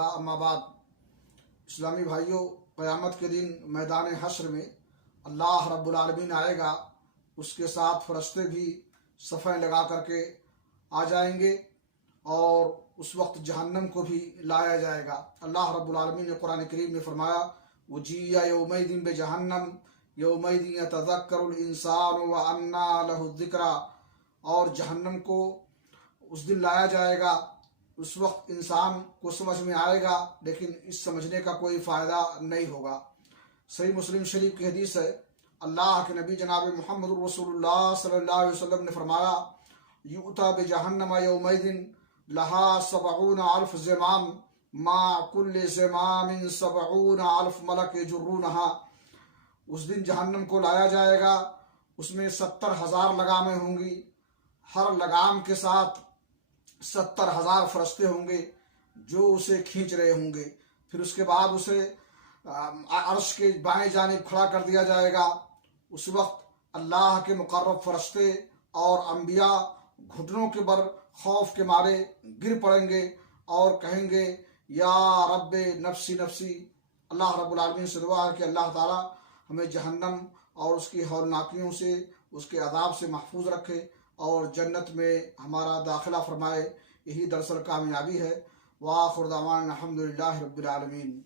वबरकातुहू। अम्मा बाद, इस्लामी भाइयों, क़यामत के दिन मैदान हश्र में अल्लाह रब्बुल आलमीन आएगा, उसके साथ फरिश्ते भी सफ़ें लगा करके आ जाएंगे और उस वक्त जहन्नम को भी लाया जाएगा। अल्लाह रब्बुल आलमीन ने कुरान करीम में फरमाया, वजीअ यौमइदिन बिजहन्नम यौमइदिन यतज़क्करुल इंसानु व अन्ना लहु ज़िक्रा। और जहन्नम को उस दिन लाया जाएगा, उस वक्त इंसान को समझ में आएगा, लेकिन इस समझने का कोई फ़ायदा नहीं होगा। सही मुस्लिम शरीफ की हदीस है, अल्लाह के नबी जनाब मोहम्मद रसूलुल्लाह सल्लल्लाहु अलैहि वसल्लम ने फरमाया, युता बिजहन्नम यौमइदिन लहा सबऊन अल्फ ज़िमाम मा कुल्ल ज़िमामिन सबऊन अल्फ मलक यजुर्रूनहा। उस दिन जहन्नम को लाया जाएगा, उसमें 70,000 लगामें होंगी, हर लगाम के साथ 70,000 फरिश्ते होंगे जो उसे खींच रहे होंगे। फिर उसके बाद उसे अर्श के बाएं जानिब खड़ा कर दिया जाएगा। उस वक्त अल्लाह के मुकर्रब फरिश्ते और अंबिया घुटनों के बल खौफ के मारे गिर पड़ेंगे और कहेंगे, या रब्बे नफ्सी नफ्सी। अल्लाह रब्बुल आलमीन से दुआ है कि अल्लाह ताला हमें जहन्नम और उसकी हौलनाकियों से, उसके अज़ाब से महफूज रखे और जन्नत में हमारा दाखिला फरमाए। यही दरअसल कामयाबी है। व आखिर दावाना अल्हम्दुलिल्लाहि रब्बिल आलमीन।